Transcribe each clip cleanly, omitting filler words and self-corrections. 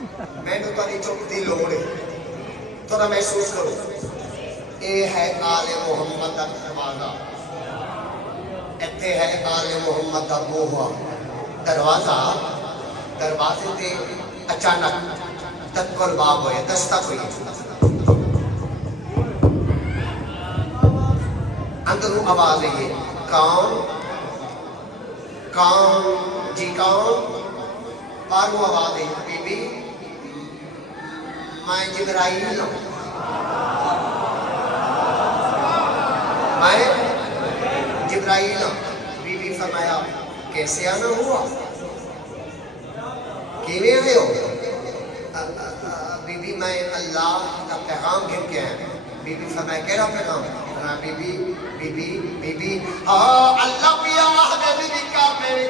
मैनू तो चुप की लोड़ है, थोड़ा महसूस करो। ये है आले मुहम्मद का दरवाजा, इत्थे है आले मुहम्मद का बूहा दरवाजा। दरवाजे से अचानक तत्कुल बाब होए, दस्तक हुई, अंदरों आवाज आई, कौन कौन जी कौन? बाहरों आवाज आई, बीबी मैं जिब्राइल हूं, मैं जिब्राइल हूं। बीबी फरमाया कैसे आना हुआ, किवें आए हो? बीबी मैं अल्लाह का पैगाम गिन के आया। बीबी फरमाया केड़ा पैगाम? बीबी बीबी बीबी अल्लाह पिया है बीबी का मेरे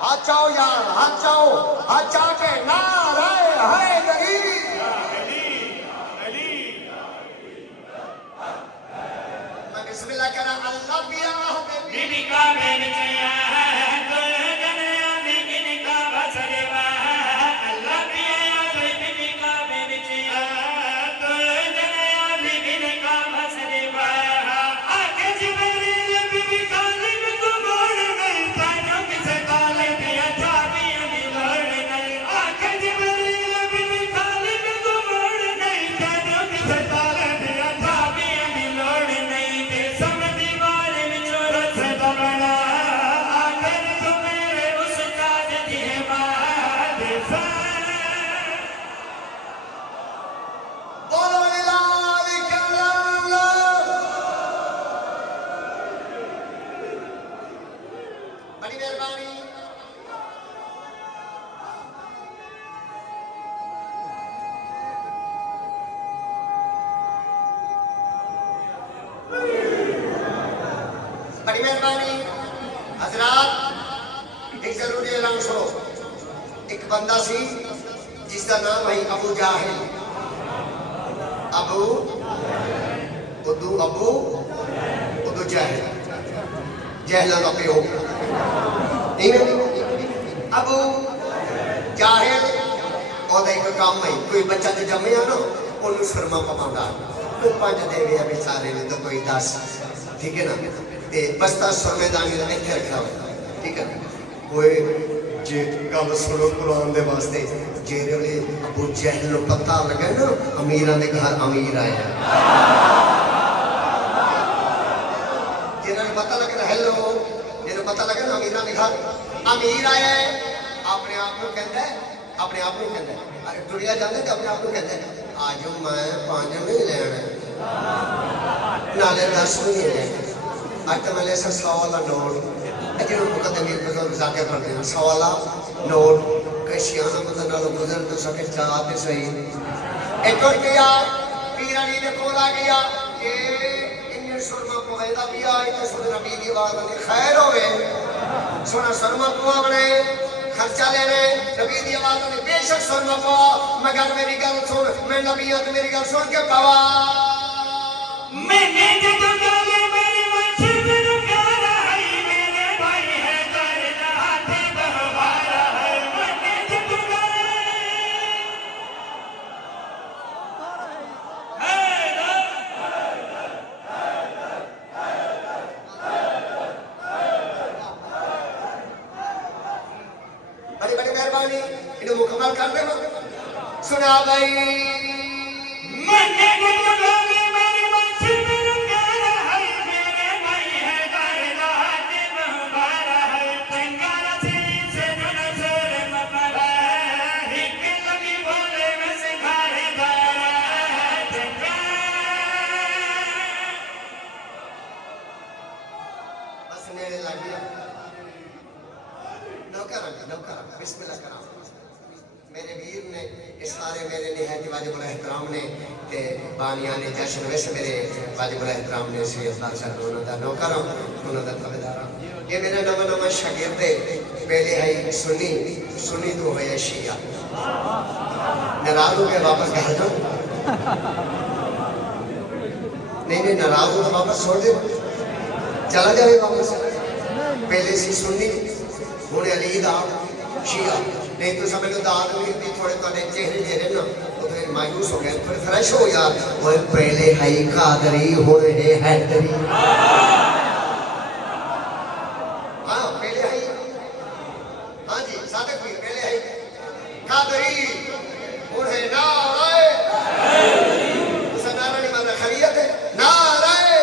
हाचाओ यार, हाचाओ, हाचा के नारे हैदरी। मैं बिस्मिल्लाह करा, अल्लाह पिया बीबी का मेरे चिया तो जनिया बिन का बसरेवा। अल्लाह पिया बीबी का मेरे चिया तो जनिया बिन का बसरेवा। आके जिब्रील बीबी कालिम को मोड़ गई, ताना किसे ताले दिया चाबियां दी लोड़ नहीं। आके जिब्रील बीबी कालिम को मोड़ गई, ताना किसे ताले दिया चाबियां दी लोड़ नहीं। ते समझ दीवार विचों रस दबना, आखिर तू मेरे उस्ताद दी है बात सा। बोलो लाल कल्ला, बड़ी मेहरबानी। बड़ी मेहरबानी हजरात, एक जरूरी ऐलान सुनो। एक बंदा सी जिसका नाम है अबू जाहिल। अबू उदू अबू उदू जाहिल, जहला का प्यो नहीं है। अबू जाहिल और एक काम है, कोई बच्चा जो जम्मिया ना उन्हें शर्मा पवांदा, कोई पांच देवे बेचारे ने तो कोई 10, ठीक है ना। ते बस्ता सुरमेदानी का इत्थे रखा हुआ, ठीक है। कोई जे गल सुनो कुरान दे वास्ते, जेरे अबू जहल को पता लगे ना अमीरां दे घर अमीर आया, जिन्हें पता लगे ना हेलो, जिन्हें पता लगे ना अमीरां दे घर अमीर आया है, अपने आप को कहता है, अपने आप को कहता है। अरे दुनिया जाते तो अपने आप को कहता है आज मैं 5 नहीं लेना, नाले 10 नहीं लेना। आज तो मैंने 100 वाला नोट जो मुकदमे बुजुर्ग जाके पढ़ते हैं, 100 वाला नोट कशियाना मतलब नालों गुजर तो सके चाहते सही। एक और किया पीरानी ने कोला गया ये इन्हें सुरमा को हैदा भी आए तो सुन नबी दी आवाज ने खैर होवे, सुना सुरमा को बने खर्चा ले रहे नबी दी आवाज ने बेशक सुरमा को, मगर मेरी गल सुन, मैं नबी हूं, मेरी गल सुन के कवा मैंने जो गाले मेरी मंजिल मेरा प्यारा है, मेरे भाई है दर्द हाथे बहवारा है। मैंने जो गाले बड़ी बड़ी मेहरबानी इन्हें मुकम्मल कर दे। सुना भाई मैंने जो गाले मेरी मंजिल मेरा प्यारा है, मेरे भाई है नेड़े लग गया नौकर बिस्मिल्लाह करा मेरे वीर ने इस सारे मेरे निहायत वाजिब एहतराम ने ते बानिया ने जश्न विश मेरे वाजिब एहतराम ने सी अल्लाह सर उन्होंने नौकर उन्होंने तबेदार ये मेरे नवा शागिर्द पहले है सुनी तो है शिया नाराज हो गए वापस घर जाओ नहीं नाराज हो तो वापस छोड़ दे चला जाए वापस पहले सी सुनी हूँ अली दा शिया नहीं तो समझ लो दाद भी थोड़े थोड़े चेहरे चेहरे ना तो मायूस हो गए थोड़े फ्रेश हो यार वो पहले है कादरी हो रहे हैदरी हाँ पहले है हाँ जी सादक भी पहले है कादरी हो रहे नाराए उसे नारा नहीं माना खरीयत है नाराए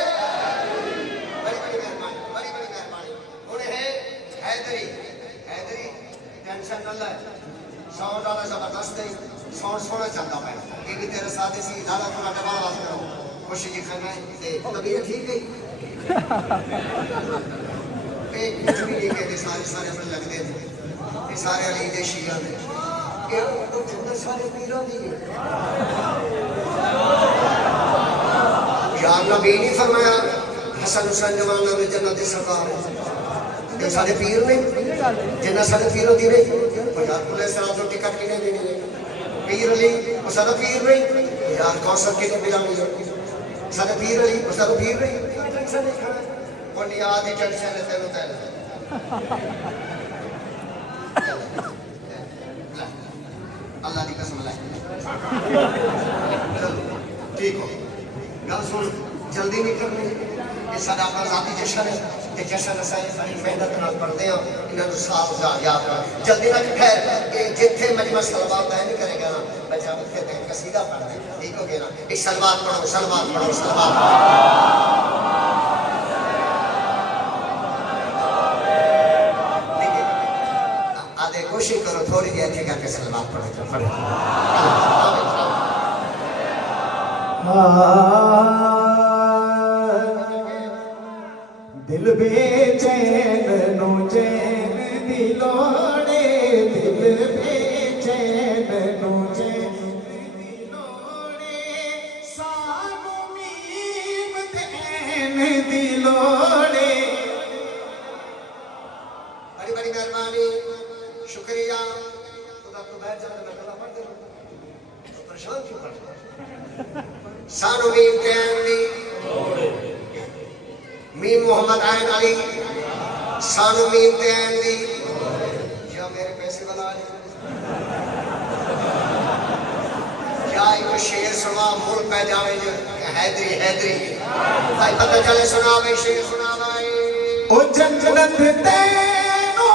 बड़ी मेहरबानी हो रहे हैदरी टेंशन न ले साउंड वाला जबरदस्त है साउंड सोना चलता है ये भी तेरे साथ इसी नाला थोड़ा डबल आवाज करो खुशी जी खाना है तबीयत ठीक है एक कुछ भी नहीं कहते सारे अपने लगते हैं ये सारे अली दे शिया ने ये तो जिंदर सारे पीरों दी यार नबी नहीं फरमाया हसन हुसैन जमाना में जन्नत की सरकार है ये सारे पीर ने जिन्ना सारे पीर होती रही यार पुलिस रात को टिकट किने देने पीर अली वो सारा पीर नहीं यार कौन सा किने मिला मुझे सारे पीर अली वो सारा पीर नहीं टेंशन नहीं खड़ा बुनियाद ही टेंशन है तेरे तेरे अल्लाह की कसम ले चलो ठीक हो गल सुन जल्दी नहीं करनी ये सारा अपना जाती जश्न है ते जश्न असां सारी मेहनत नाल पढ़दे हां इन्हां नूं साल याद कर जल्दी ना खैर कि जिथे मजमा सलवात तय नहीं करेगा ना बच्चा उठे ते कसीदा पढ़ दे ठीक हो गया ना एक सलवात पढ़ो आधे कोशिश करो थोड़ी देर के करके सलवात पढ़ो दिल बेचैन नो चैन दिलोड़े दिल बेचैन नो चैन दिलोड़े सानू मीम तैन दिलोड़े बड़ी मेहरबानी शुक्रिया खुदा तो बैठ जाने मैं गला पढ़ दे तो परेशान क्यों कर सानू मीम तैन दिलोड़े मीम मोहम्मद आयन अली सानू मीम तैन दी क्या मेरे पैसे वाला क्या एक शेर सुना मुल पै जावे जो हैदरी भाई पता चले सुना भाई शेर सुना भाई ओ जन्नत तेनू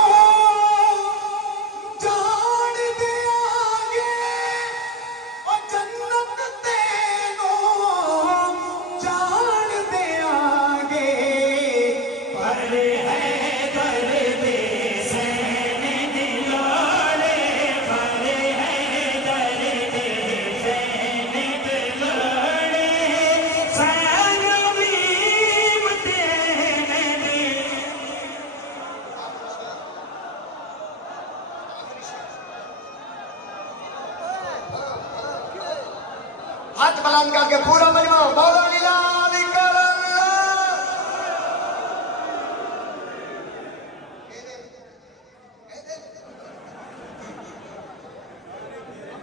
जान दे आगे ओ जन्नत तेनू जान दे आगे परे है दर दे सैन दिलोड़े परे है दर दे सैन दिलोड़े सैन मीम तेन दे हाथ बुलंद करके पूरा मजमा बोलो लीला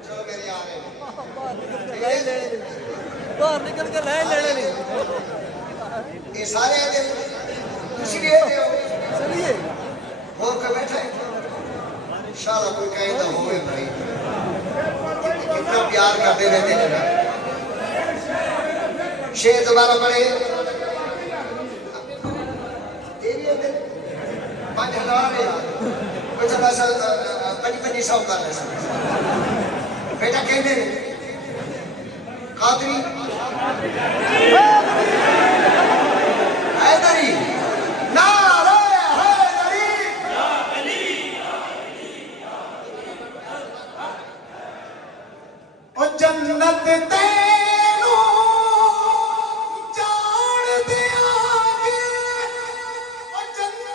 चलो मेरे यार बाहर निकल के ले लेने ये सारे खुशी भी है चलिए हो के बैठे इंशाल्लाह कोई कहे तो होए भाई कितना प्यार करते रहते हैं शेर दोबारा पढ़े पाँच हजार कुछ बस 2500 कर ले बेटा कहने कादरी हैदरी नारे हैदरी ओ जन्नत तेनू जान दे आगे ओ जन्नत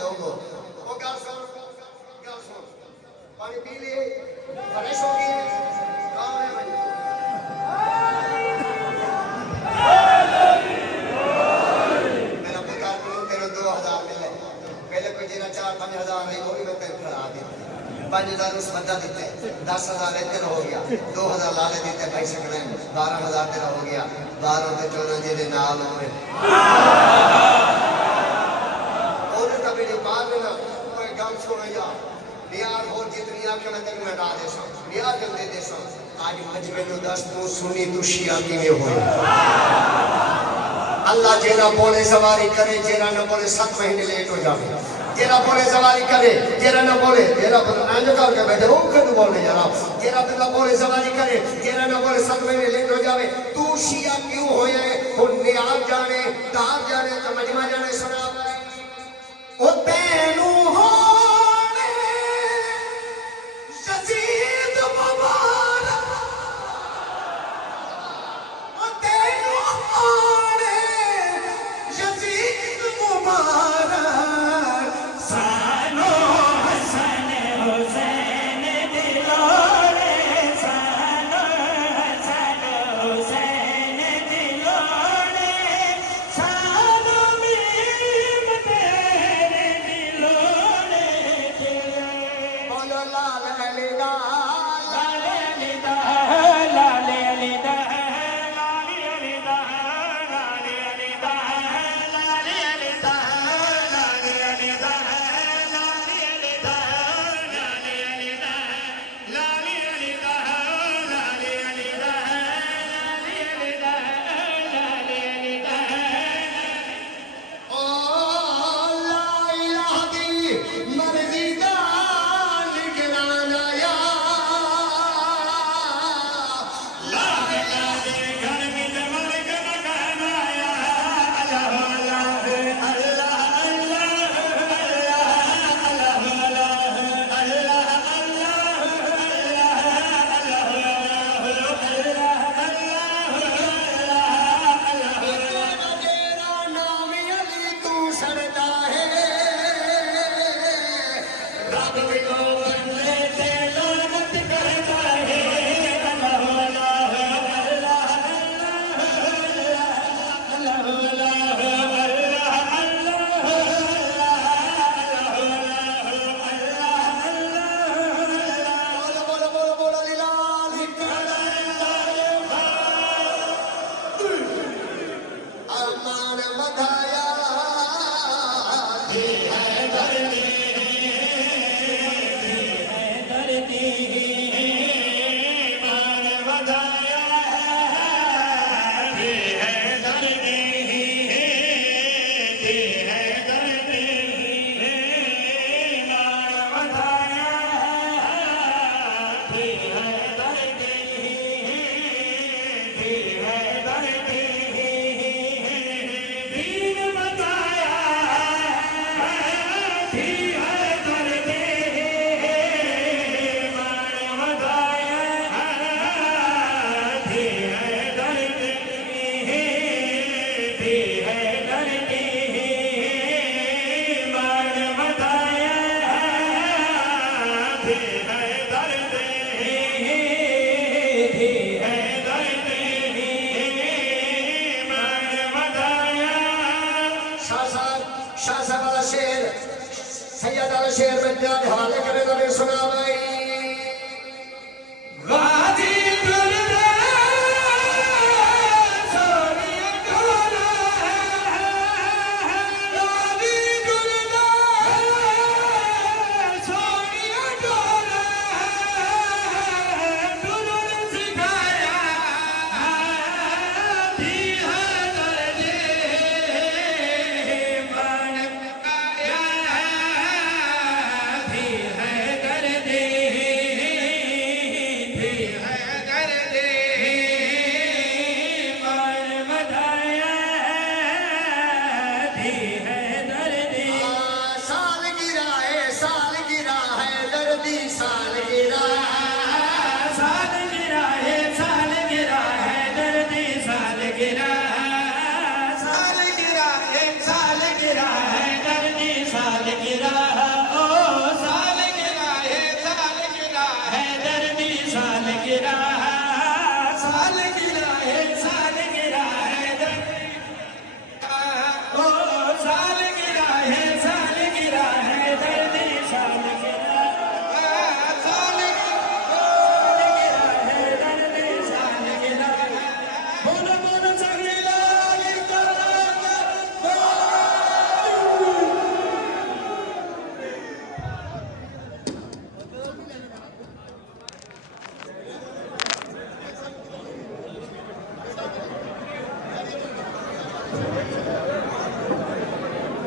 लोगों वो गल सुन पानी पी लिए फ्रेश हो गए कौन है भाई मेरा पुत्र तेरे 2000 मिले पहले कोई जेरा 4-5 हजार नहीं होगी मैं तेरे खड़ा दी 5000 उस बंदा देते 10,000 तेरा हो गया 2000 लाले देते भाई सकने 12,000 तेरा हो गया 12 ते 14 जेरे नाल होवे और तभी नहीं मार लेना कोई गम सुनो यार नियार हो जितनी आके मैं तेरे में डाल देसा नियार जब दे देसा आज मजमे नु दस तू सुनी तू शिया किवे होए अल्लाह जेरा बोले सवारी करे जेरा न बोले 7 महीने लेट हो जावे जेरा बोले सवारी करे जेरा न बोले जेरा अंज करके बैठे वो कद बोले जरा जेरा बिल्ला बोले सवारी करे जेरा न बोले 7 महीने लेट हो जावे तू शिया क्यों होए हो नियार जाने तार जाने तो मजमा जाने सुना ओ तेनू होने यजीद मुबारक ओ तेनू होने यजीद मुबारक सानो हसन हुसैन दिलोरे सानो हसन हुसैन दिलोरे सानो मीम तेरे दिलोरे बोलो लाल अली दा लाल अली दा लाल अली दा लाल अली दा लाल अली दा लाल अली दा लाल अली दा लाल अली दा लाल अली दा लाल अली दा लाल अली दा लाल अली दा लाल अली दा ओ ला इलाहा दी मर्जी दा निगराना या ला इलाहा दे घर में जमर कर गाना या अल्लाह अल्लाह अल्लाह तेरा नाम अली तू सड़ता है रब को बंदे से लानत करता है अल्लाह अल्लाह अल्लाह अल्लाह बोलो बोलो बोलो बोलो लिलाल अरमान मधाया शाह साहब वाला शेर सैयद वाला शेर में ध्यान हाल करे तो मैं सुना भाई गाजी दुर्गा सोनिया डोला गाजी दुर्गा सोनिया डोला दुल्हन सिखाया दी है दर्दे मन आया दी है दर्दे साल गिरा है दर्दी साल गिरा